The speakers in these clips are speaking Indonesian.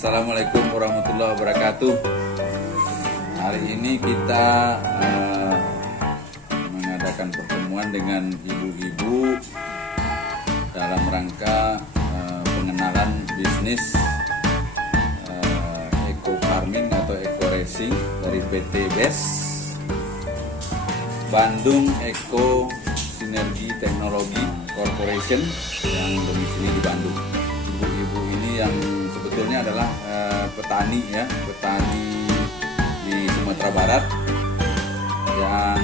Assalamualaikum warahmatullahi wabarakatuh. Hari ini kita mengadakan pertemuan dengan ibu-ibu dalam rangka pengenalan bisnis eco farming atau eco racing dari PT BES Bandung Eco Sinergi Teknologi Corporation yang domisili di Bandung. Ibu-ibu ini yang sebetulnya adalah petani di Sumatera Barat yang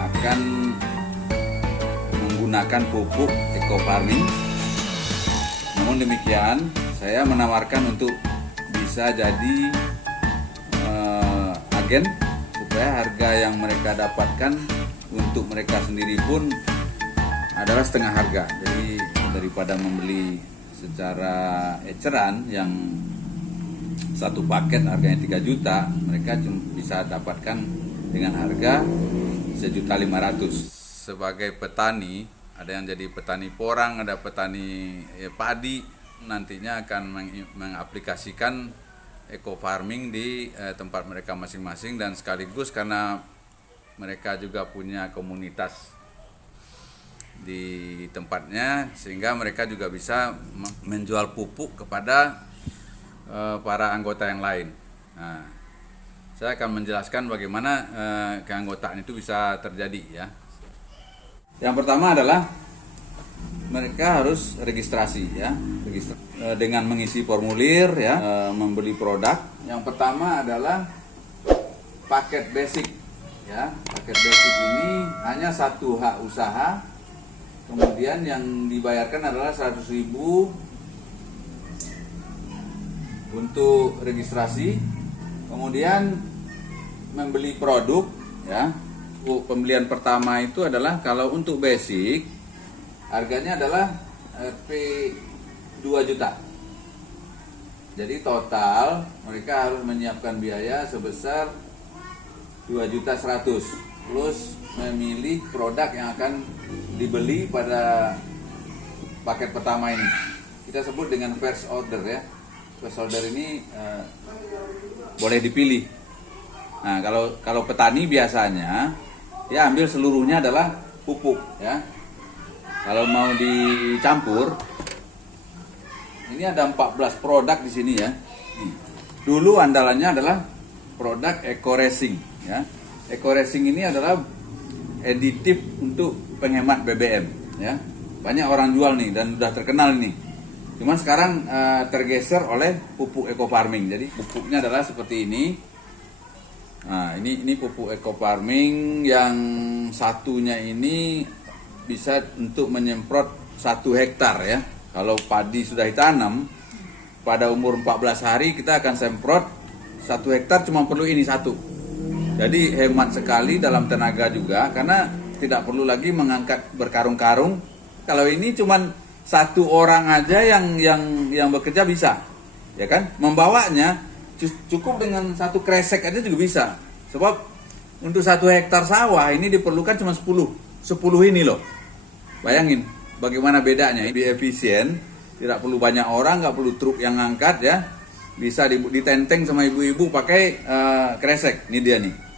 akan menggunakan pupuk eco farming. Namun demikian, saya menawarkan untuk bisa jadi agen supaya harga yang mereka dapatkan untuk mereka sendiri pun adalah setengah harga. Jadi daripada membeli secara eceran yang satu paket harganya 3 juta, mereka cuma bisa dapatkan dengan harga 1.500.000. Sebagai petani, ada yang jadi petani porang, ada petani padi, nantinya akan mengaplikasikan eco farming di tempat mereka masing-masing, dan sekaligus karena mereka juga punya komunitas di tempatnya, sehingga mereka juga bisa menjual pupuk kepada para anggota yang lain. Nah, saya akan menjelaskan bagaimana keanggotaan itu bisa terjadi ya. Yang pertama adalah mereka harus registrasi ya, dengan mengisi formulir ya, membeli produk. Yang pertama adalah paket basic ya. Paket basic ini hanya satu hak usaha. Kemudian yang dibayarkan adalah 100.000 untuk registrasi. Kemudian membeli produk ya. Pembelian pertama itu adalah kalau untuk basic harganya adalah Rp 2 juta. Jadi total mereka harus menyiapkan biaya sebesar 2.100.000 plus memilih produk yang akan dibeli pada paket pertama ini. Kita sebut dengan first order ya. First order ini boleh dipilih. Nah, kalau petani biasanya dia ambil seluruhnya adalah pupuk ya. Kalau mau dicampur, ini ada 14 produk di sini ya. Dulu andalannya adalah produk eco racing ya. Eco racing ini adalah aditif untuk penghemat BBM ya. Banyak orang jual nih dan sudah terkenal nih. Cuman sekarang tergeser oleh pupuk eco farming. Jadi pupuknya adalah seperti ini. Nah, ini pupuk eco farming yang satunya ini bisa untuk menyemprot 1 hektar ya. Kalau padi sudah ditanam pada umur 14 hari kita akan semprot 1 hektar cuma perlu ini satu. Jadi hemat sekali dalam tenaga juga, karena tidak perlu lagi mengangkat berkarung-karung. Kalau ini cuman 1 orang aja yang bekerja bisa, ya kan? Membawanya cukup dengan 1 kresek aja juga bisa. Sebab untuk 1 hektar sawah ini diperlukan cuma 10 ini loh. Bayangin bagaimana bedanya. Lebih efisien, tidak perlu banyak orang, nggak perlu truk yang ngangkat ya. Bisa ditenteng sama ibu-ibu pakai kresek. Ini dia nih.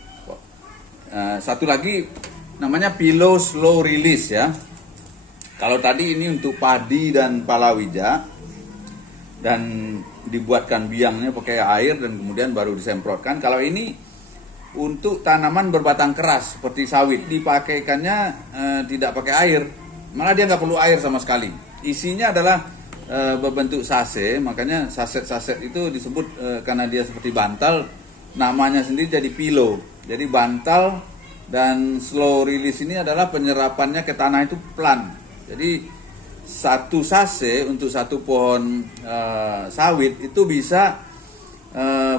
Satu lagi namanya Pilo Slow Release ya. Kalau tadi ini untuk padi dan palawija, dan dibuatkan biangnya pakai air dan kemudian baru disemprotkan. Kalau ini untuk tanaman berbatang keras seperti sawit, dipakaikannya tidak pakai air, malah dia nggak perlu air sama sekali. Isinya adalah berbentuk sase, makanya saset-saset itu disebut karena dia seperti bantal, namanya sendiri jadi Pilo. Jadi bantal, dan slow release ini adalah penyerapannya ke tanah itu pelan. Jadi 1 sase untuk 1 pohon sawit itu bisa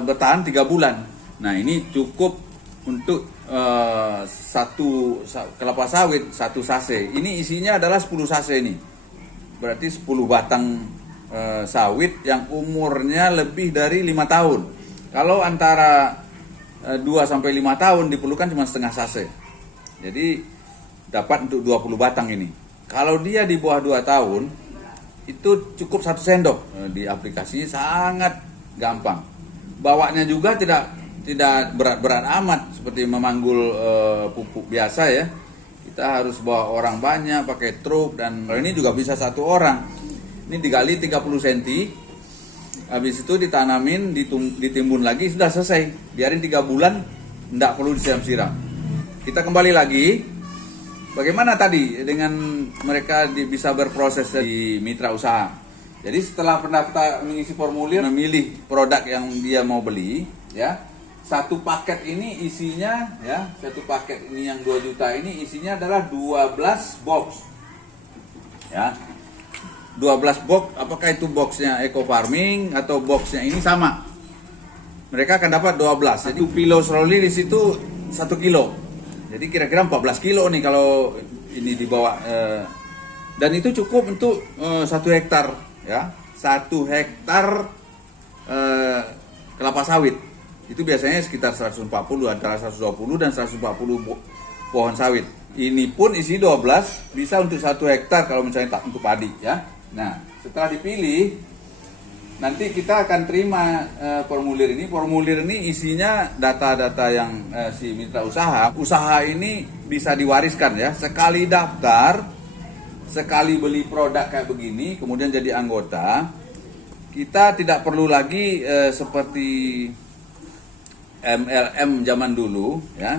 bertahan 3 bulan. Nah, ini cukup untuk 1 kelapa sawit 1 sase. Ini isinya adalah 10 sase ini. Berarti 10 batang sawit yang umurnya lebih dari 5 tahun. Kalau antara 2-5 tahun diperlukan cuma setengah sase. Jadi dapat untuk 20 batang ini. Kalau dia di bawah 2 tahun itu cukup 1 sendok. Di aplikasi sangat gampang. Bawanya juga tidak berat-berat amat seperti memanggul pupuk biasa ya. Kita harus bawa orang banyak pakai truk, dan kalau ini juga bisa satu orang. Ini digali 30 cm, habis itu ditanamin, ditimbun lagi, sudah selesai. Biarin 3 bulan, tidak perlu disiram-siram. Kita kembali lagi, bagaimana tadi dengan mereka bisa berproses di mitra usaha. Jadi setelah pendaftar mengisi formulir, memilih produk yang dia mau beli, ya, satu paket ini isinya, ya, satu paket ini yang 2 juta ini isinya adalah 12 box, ya, 12 box. Apakah itu boxnya eco farming atau boxnya ini sama? Mereka akan dapat 12. Jadi kilo stroli di situ 1 kilo. Jadi kira-kira 14 kilo nih kalau ini dibawa. Dan itu cukup untuk 1 hektar, ya, 1 hektar kelapa sawit. Itu biasanya sekitar 140, antara 120 dan 140 pohon sawit. Ini pun isi 12 bisa untuk 1 hektar kalau misalnya tak untuk padi, ya. Nah, setelah dipilih, nanti kita akan terima formulir ini. Formulir ini isinya data-data yang si mitra usaha. Usaha ini bisa diwariskan, ya. Sekali daftar, sekali beli produk kayak begini, kemudian jadi anggota, kita tidak perlu lagi seperti MLM zaman dulu, ya.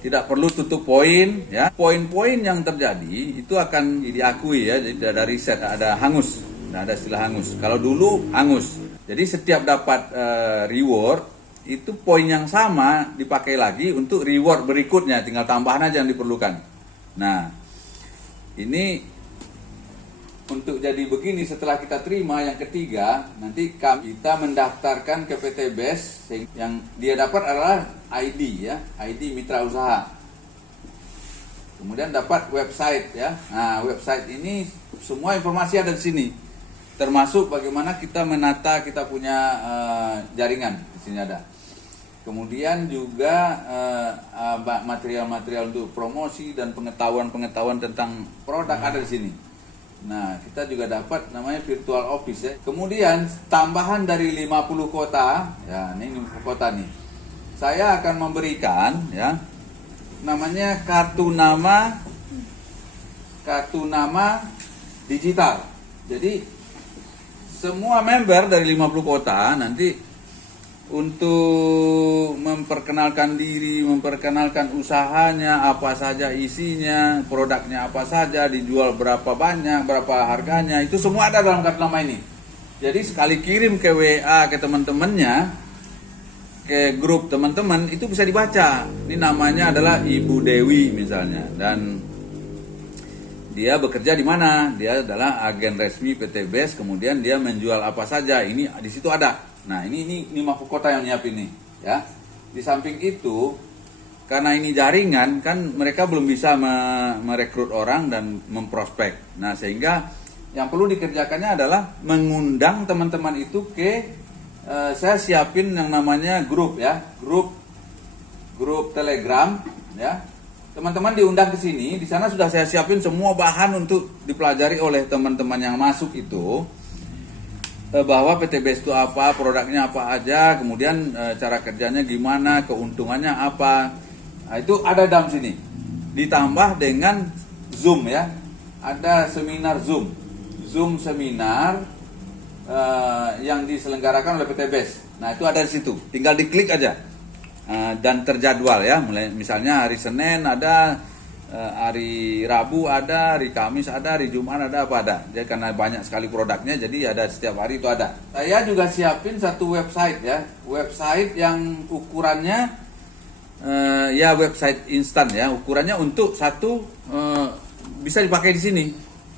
Tidak perlu tutup poin, ya. Poin-poin yang terjadi itu akan diakui, ya. Jadi ada riset, ada hangus. Nah, ada istilah hangus. Kalau dulu hangus. Jadi setiap dapat reward itu poin yang sama dipakai lagi untuk reward berikutnya, tinggal tambahan aja yang diperlukan. Nah, ini untuk jadi begini, setelah kita terima yang ketiga, nanti kita mendaftarkan ke PT BES. Yang dia dapat adalah ID, ya, ID mitra usaha. Kemudian dapat website, ya. Nah, website ini semua informasi ada di sini. Termasuk bagaimana kita menata kita punya jaringan, di sini ada. Kemudian juga material-material untuk promosi dan pengetahuan-pengetahuan tentang produk ada di sini. Nah, kita juga dapat namanya virtual office, ya. Kemudian tambahan dari 50 kota, ya, ini 50 kota nih. Saya akan memberikan, ya, namanya kartu nama digital. Jadi semua member dari 50 kota nanti untuk memperkenalkan diri, memperkenalkan usahanya, apa saja isinya, produknya apa saja, dijual berapa banyak, berapa harganya, itu semua ada dalam kartu nama ini. Jadi sekali kirim ke WA ke teman-temannya, ke grup teman-teman, itu bisa dibaca. Ini namanya adalah Ibu Dewi misalnya, dan dia bekerja di mana? Dia adalah agen resmi PT BES, kemudian dia menjual apa saja. Ini di situ ada. Nah, ini 50 kota yang nyiapin nih, ya. Di samping itu, karena ini jaringan, kan mereka belum bisa merekrut orang dan memprospek. Nah, sehingga yang perlu dikerjakannya adalah mengundang teman-teman itu ke saya siapin yang namanya grup, ya, grup Telegram, ya. Teman-teman diundang ke sini, di sana sudah saya siapin semua bahan untuk dipelajari oleh teman-teman yang masuk itu. Bahwa PT BES itu apa, produknya apa aja, kemudian cara kerjanya gimana, keuntungannya apa. Nah, itu ada dalam sini. Ditambah dengan Zoom, ya. Ada seminar Zoom seminar yang diselenggarakan oleh PT BES. Nah, itu ada di situ. Tinggal diklik aja. Dan terjadwal, ya. Misalnya hari Senin ada, hari Rabu ada, hari Kamis ada, hari Jumat ada, apa ada. Jadi karena banyak sekali produknya, jadi ada setiap hari itu ada. Saya juga siapin satu website, ya, website yang ukurannya ya website instan, ya, ukurannya untuk satu bisa dipakai di sini.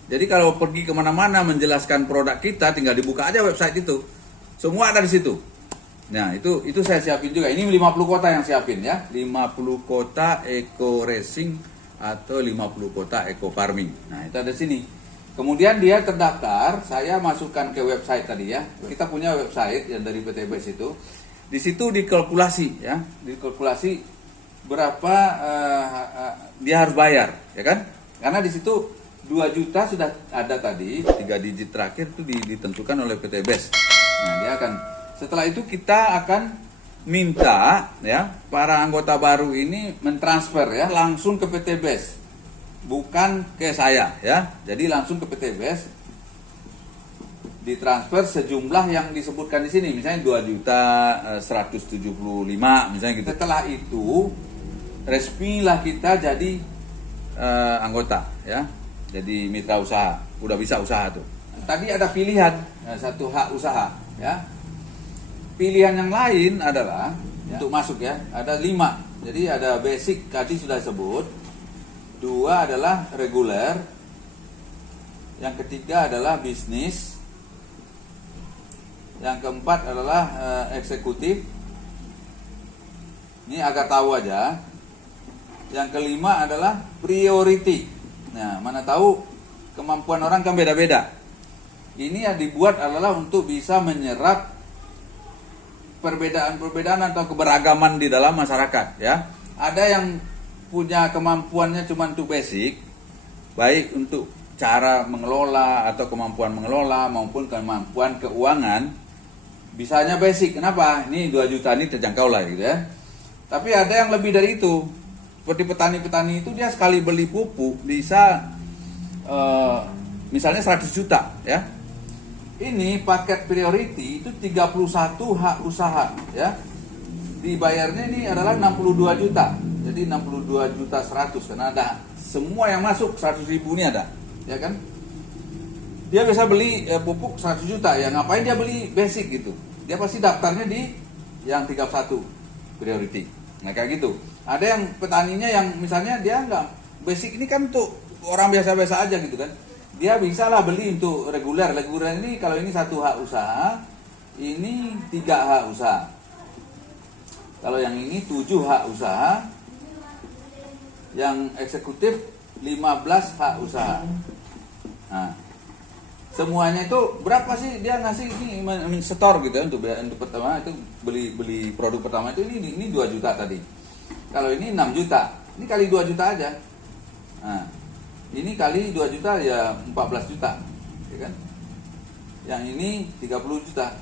Jadi kalau pergi kemana-mana menjelaskan produk kita, tinggal dibuka aja website itu, semua ada di situ. Nah, itu saya siapin juga. Ini 50 kota yang siapin, ya, 50 kota eco racing atau 50 kota eco farming. Nah, itu ada sini. Kemudian dia terdaftar, saya masukkan ke website tadi, ya. Kita punya website yang dari PT BES itu. Di situ dikalkulasi, ya. Dikalkulasi berapa dia harus bayar, ya kan? Karena di situ 2 juta sudah ada tadi, 3 digit terakhir itu ditentukan oleh PT BES. Nah, dia akan Setelah itu kita akan minta ya para anggota baru ini mentransfer ya langsung ke PT BES, bukan ke saya ya. Jadi langsung ke PT BES ditransfer sejumlah yang disebutkan di sini, misalnya 2.175.000 misalnya gitu. Setelah itu resmilah kita jadi anggota ya, jadi mitra usaha, udah bisa usaha tuh. Tadi ada pilihan satu hak usaha ya. Pilihan yang lain adalah ya, untuk masuk ya, ada 5. Jadi ada basic tadi sudah sebut, 2 adalah reguler, yang ketiga adalah bisnis, yang keempat adalah eksekutif. Ini agak tahu aja. Yang kelima adalah priority. Nah, mana tahu kemampuan orang kan beda-beda. Ini yang dibuat adalah untuk bisa menyerap perbedaan-perbedaan atau keberagaman di dalam masyarakat ya. Ada yang punya kemampuannya cuma untuk basic, baik untuk cara mengelola atau kemampuan mengelola maupun kemampuan keuangan, bisanya basic. Kenapa? Ini 2 juta ini terjangkau lah gitu ya. Tapi ada yang lebih dari itu. Seperti petani-petani itu dia sekali beli pupuk bisa misalnya 100 juta ya. Ini paket priority itu 31 hak usaha ya. Dibayarnya ini adalah 62 juta. Jadi 62 juta 100 karena ada semua yang masuk 100 ribu ini ada, ya kan? Dia bisa beli pupuk 100 juta ya, ngapain dia beli basic gitu? Dia pasti daftarnya di yang 31 priority. Nah kayak gitu. Ada yang petaninya yang misalnya dia nggak basic ini kan untuk orang biasa-biasa aja gitu kan. Dia bisa lah beli untuk reguler. Reguler ini kalau ini 1 hak usaha, ini 3 hak usaha. Kalau yang ini 7 hak usaha, yang eksekutif 15 hak usaha. Nah, semuanya itu berapa sih dia ngasih ini setor gitu ya, untuk pertama itu beli produk pertama itu ini 2 juta tadi. Kalau ini 6 juta. Ini kali 2 juta aja. Nah, ini kali 2 juta ya 14 juta, ya kan? Yang ini 30 juta.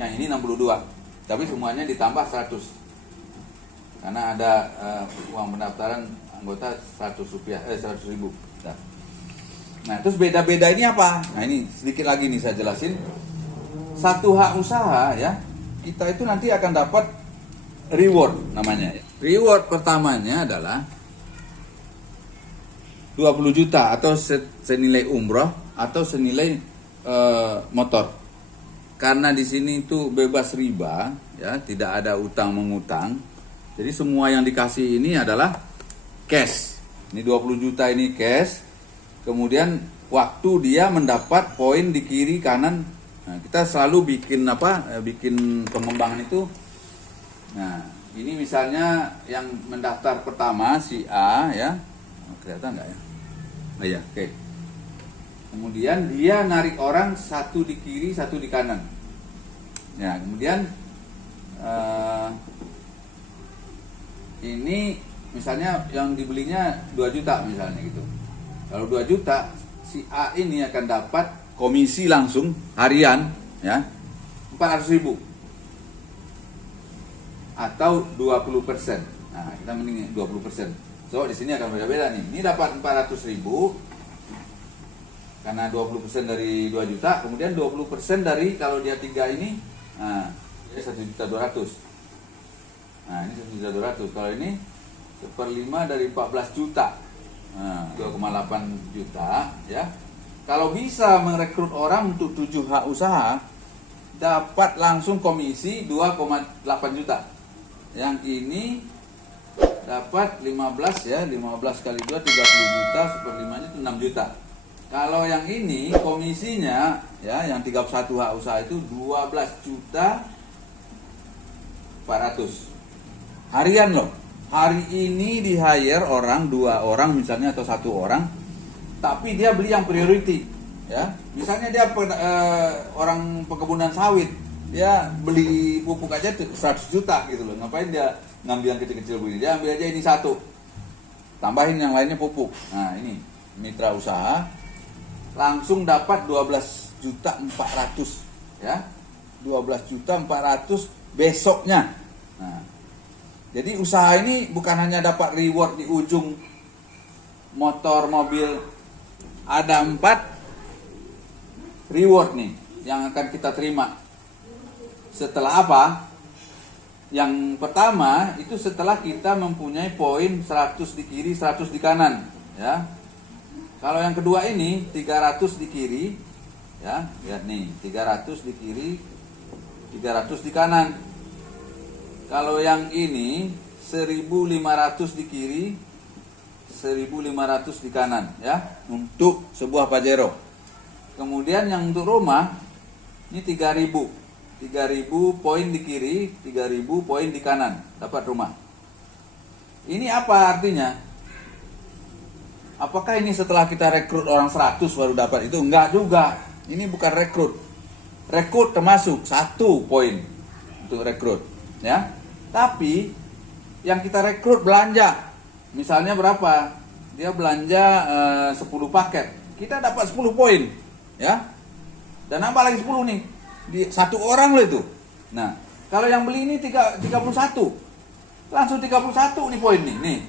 Yang ini 62. Tapi semuanya ditambah 100. Karena ada uang pendaftaran anggota 100 ribu. Nah, terus beda-beda ini apa? Nah, ini sedikit lagi nih saya jelasin. 1 hak usaha ya, kita itu nanti akan dapat reward namanya. Reward pertamanya adalah 20 juta atau senilai umroh atau senilai motor. Karena di sini itu bebas riba ya, tidak ada utang mengutang. Jadi semua yang dikasih ini adalah cash. Ini 20 juta ini cash. Kemudian waktu dia mendapat poin di kiri kanan. Nah, kita selalu bikin bikin pengembangan itu. Nah, ini misalnya yang mendaftar pertama si A ya. Kelihatan nggak ya? Oh iya, oke. Kemudian dia narik orang 1 di kiri, 1 di kanan. Ya, kemudian ini misalnya yang dibelinya 2 juta misalnya gitu. Kalau 2 juta, si A ini akan dapat komisi langsung harian ya 400 ribu atau 20%. Nah, kita mending 20%. So di sini akan beda-beda nih. Ini dapat 400 ribu karena 20% dari 2 juta, kemudian 20% dari kalau dia 3 ini, nah, ini 1.200.000. Nah, ini 1.200.000. Kalau ini 1/5 dari 14 juta. Nah, 2,8 juta ya. Kalau bisa merekrut orang untuk 7 hak usaha, dapat langsung komisi 2,8 juta. Yang ini dapat 15 ya, 15 kali 2 30 juta, 1/5-nya itu 6 juta. Kalau yang ini komisinya ya, yang 31 hak usaha itu 12 juta 400 harian loh. Hari ini di hire orang 2 orang misalnya atau 1 orang, tapi dia beli yang priority ya. Misalnya dia orang perkebunan sawit, dia beli pupuk aja 100 juta gitu loh. Ngapain dia ngambil yang kecil-kecil begini? Dia ambil aja ini 1, tambahin yang lainnya pupuk. Nah, ini mitra usaha langsung dapat 12.400.000 ya. 12.400.000 besoknya. Nah, jadi usaha ini bukan hanya dapat reward di ujung motor mobil, ada 4 reward nih yang akan kita terima. Setelah apa? Yang pertama itu setelah kita mempunyai poin 100 di kiri, 100 di kanan, ya. Kalau yang kedua ini 300 di kiri, ya, lihat nih, 300 di kiri, 300 di kanan. Kalau yang ini 1.500 di kiri, 1.500 di kanan, ya, untuk sebuah Pajero. Kemudian yang untuk rumah ini 3.000 poin di kiri, 3.000 poin di kanan, dapat rumah. Ini apa artinya? Apakah ini setelah kita rekrut orang 100 baru dapat itu? Enggak juga. Ini bukan rekrut. Rekrut termasuk 1 poin untuk rekrut, ya. Tapi yang kita rekrut belanja, misalnya berapa? Dia belanja 10 paket, kita dapat 10 poin, ya. Dan nambah lagi 10 nih. Di 1 orang loh itu. Nah, kalau yang beli ini 31. Langsung 31 nih poin nih.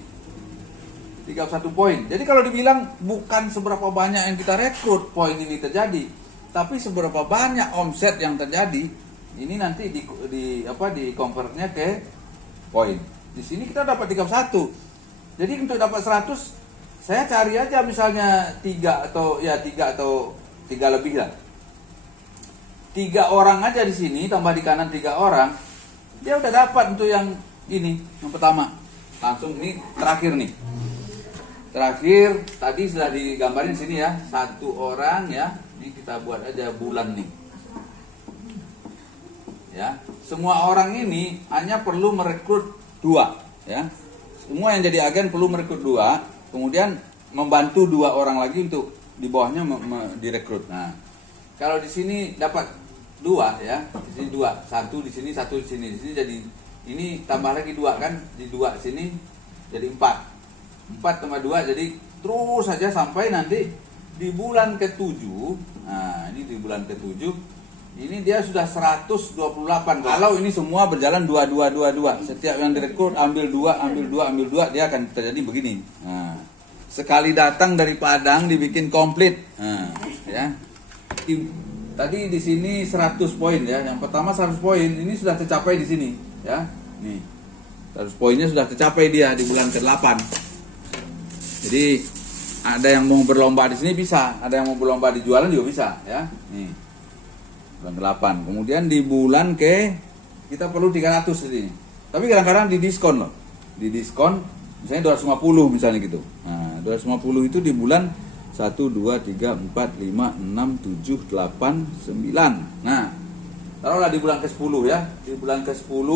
31 poin. Jadi kalau dibilang bukan seberapa banyak yang kita rekrut poin ini terjadi, tapi seberapa banyak omset yang terjadi, ini nanti di convertnya ke poin. Di sini kita dapat 31. Jadi untuk dapat 100, saya cari aja misalnya 3 atau 3 lebih lah. 3 orang aja di sini, tambah di kanan 3 orang, dia udah dapat untuk yang ini, yang pertama. Langsung ini terakhir nih. Terakhir tadi sudah digambarin sini ya, 1 orang ya. Ini kita buat aja bulan nih. Ya, semua orang ini hanya perlu merekrut 2, ya. Semua yang jadi agen perlu merekrut 2, kemudian membantu 2 orang lagi untuk di bawahnya direkrut. Nah, kalau di sini dapat 2 ya, di sini 2, 1 di sini, 1 di sini, jadi ini tambah lagi 2 kan, di 2 sini jadi 4 tambah 2 jadi terus saja sampai nanti di bulan ke-7. Nah, ini di bulan ke-7 ini dia sudah 128. Kalau ini semua berjalan 2. Setiap yang direkrut ambil 2, dia akan terjadi begini. Nah, sekali datang dari Padang dibikin komplit. Nah, ya. Tadi di sini 100 poin ya. Yang pertama 100 poin, ini sudah tercapai di sini, ya. Nih. 100 poinnya sudah tercapai dia di bulan ke-8. Jadi ada yang mau berlomba di sini bisa, ada yang mau berlomba di jualan juga bisa, ya. Nih. Bulan ke-8. Kemudian di bulan kita perlu 300 ini. Tapi kadang-kadang di diskon loh. Di diskon misalnya 250 misalnya gitu. Nah, 250 itu di bulan 1, 2, 3, 4, 5, 6, 7, 8, 9. Nah, taruhlah di bulan ke-10 ya. Di bulan ke-10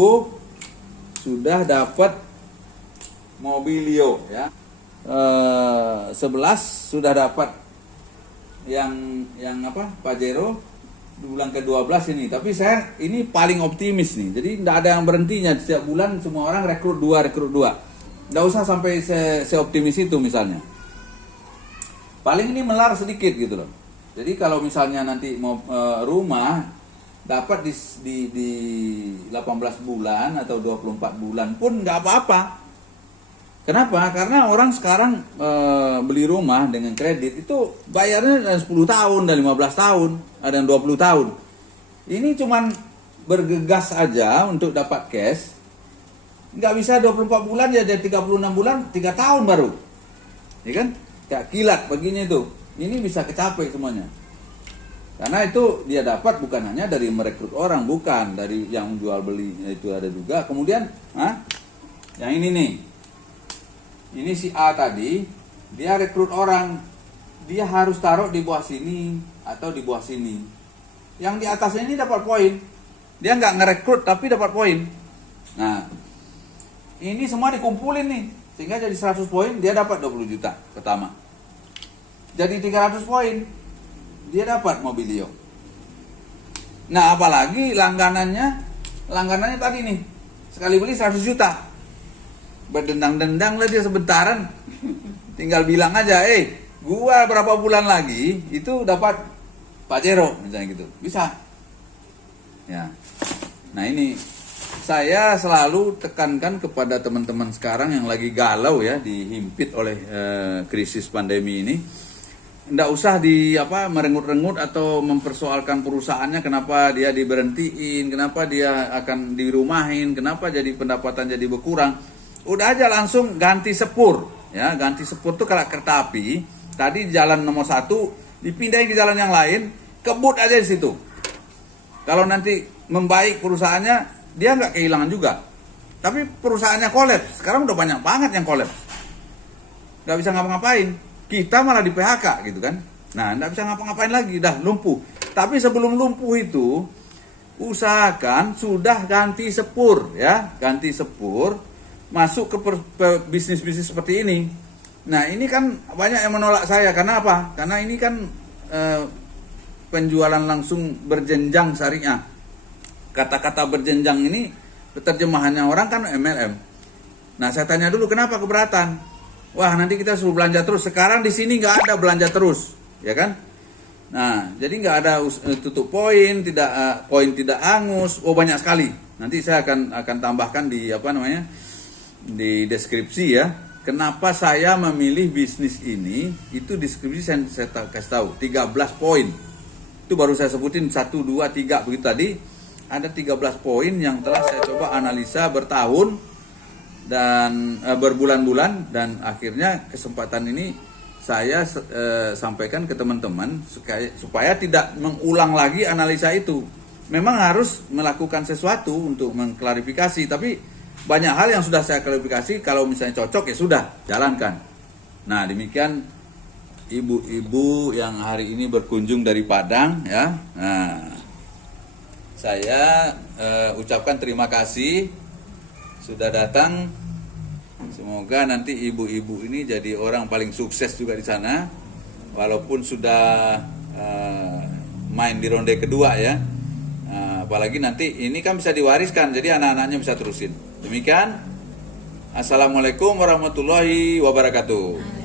sudah dapat Mobilio ya. 11 sudah dapat yang Pajero di bulan ke-12 ini. Tapi saya ini paling optimis nih. Jadi tidak ada yang berhentinya. Setiap bulan semua orang rekrut 2. Tidak usah sampai seoptimis itu misalnya. Paling ini melar sedikit gitu loh. Jadi kalau misalnya nanti mau rumah dapat di 18 bulan atau 24 bulan pun nggak apa-apa. Kenapa? Karena orang sekarang beli rumah dengan kredit itu bayarnya 10 tahun dan 15 tahun, ada yang 20 tahun. Ini cuman bergegas aja untuk dapat cash. Nggak bisa 24 bulan ya, jadi 36 bulan, 3 tahun baru. Ya kan? Kayak kilat baginya itu. Ini bisa kecapai semuanya. Karena itu dia dapat bukan hanya dari merekrut orang, bukan dari yang jual beli itu ada juga. Kemudian, yang ini nih. Ini si A tadi, dia rekrut orang. Dia harus taruh di bawah sini atau di bawah sini. Yang di atasnya ini dapat poin. Dia nggak ngerekrut tapi dapat poin. Nah, ini semua dikumpulin nih. Sehingga jadi 100 poin, dia dapat 20 juta pertama. Jadi 300 poin, dia dapat Mobilio. Nah, apalagi langganannya tadi nih. Sekali beli 100 juta. Berdendang-dendang lah dia sebentaran. Tinggal bilang aja, gua berapa bulan lagi itu dapat Pajero misalnya gitu. Bisa. Ya. Nah ini saya selalu tekankan kepada teman-teman sekarang yang lagi galau ya, dihimpit oleh krisis pandemi ini. Nggak usah merengut-rengut atau mempersoalkan perusahaannya, kenapa dia diberhentiin, kenapa dia akan dirumahin, kenapa jadi pendapatan jadi berkurang. Udah aja langsung ganti sepur, ya. Ganti sepur tuh kayak kereta api. Tadi jalan nomor 1 dipindahin ke jalan yang lain, kebut aja di situ. Kalau nanti membaik perusahaannya, dia nggak kehilangan juga. Tapi perusahaannya kolaps. Sekarang udah banyak banget yang kolaps. Nggak bisa ngapa-ngapain. Kita malah di PHK gitu kan. Nah, nggak bisa ngapa-ngapain lagi, dah lumpuh. Tapi sebelum lumpuh itu, usahakan sudah ganti sepur ya. Ganti sepur, masuk ke bisnis-bisnis seperti ini. Nah, ini kan banyak yang menolak saya. Karena apa? Karena ini kan penjualan langsung berjenjang syariah. Kata-kata berjenjang ini, terjemahannya orang kan MLM. Nah, saya tanya dulu, kenapa keberatan? Wah, nanti kita suruh belanja terus. Sekarang di sini nggak ada belanja terus, ya kan? Nah, jadi nggak ada tutup poin, poin tidak hangus. Oh, banyak sekali. Nanti saya akan tambahkan di di deskripsi ya. Kenapa saya memilih bisnis ini? Itu deskripsi saya kasih tahu. 13 poin. Itu baru saya sebutin 1, 2, 3 begitu tadi. Ada 13 poin yang telah saya coba analisa bertahun dan berbulan-bulan, dan akhirnya kesempatan ini saya sampaikan ke teman-teman supaya tidak mengulang lagi analisa itu. Memang harus melakukan sesuatu untuk mengklarifikasi, tapi banyak hal yang sudah saya klarifikasi. Kalau misalnya cocok ya sudah jalankan. Nah, demikian ibu-ibu yang hari ini berkunjung dari Padang ya. Nah, saya ucapkan terima kasih sudah datang. Semoga nanti ibu-ibu ini jadi orang paling sukses juga di sana, walaupun sudah main di ronde kedua ya. Apalagi nanti ini kan bisa diwariskan, jadi anak-anaknya bisa terusin. Demikian, assalamualaikum warahmatullahi wabarakatuh.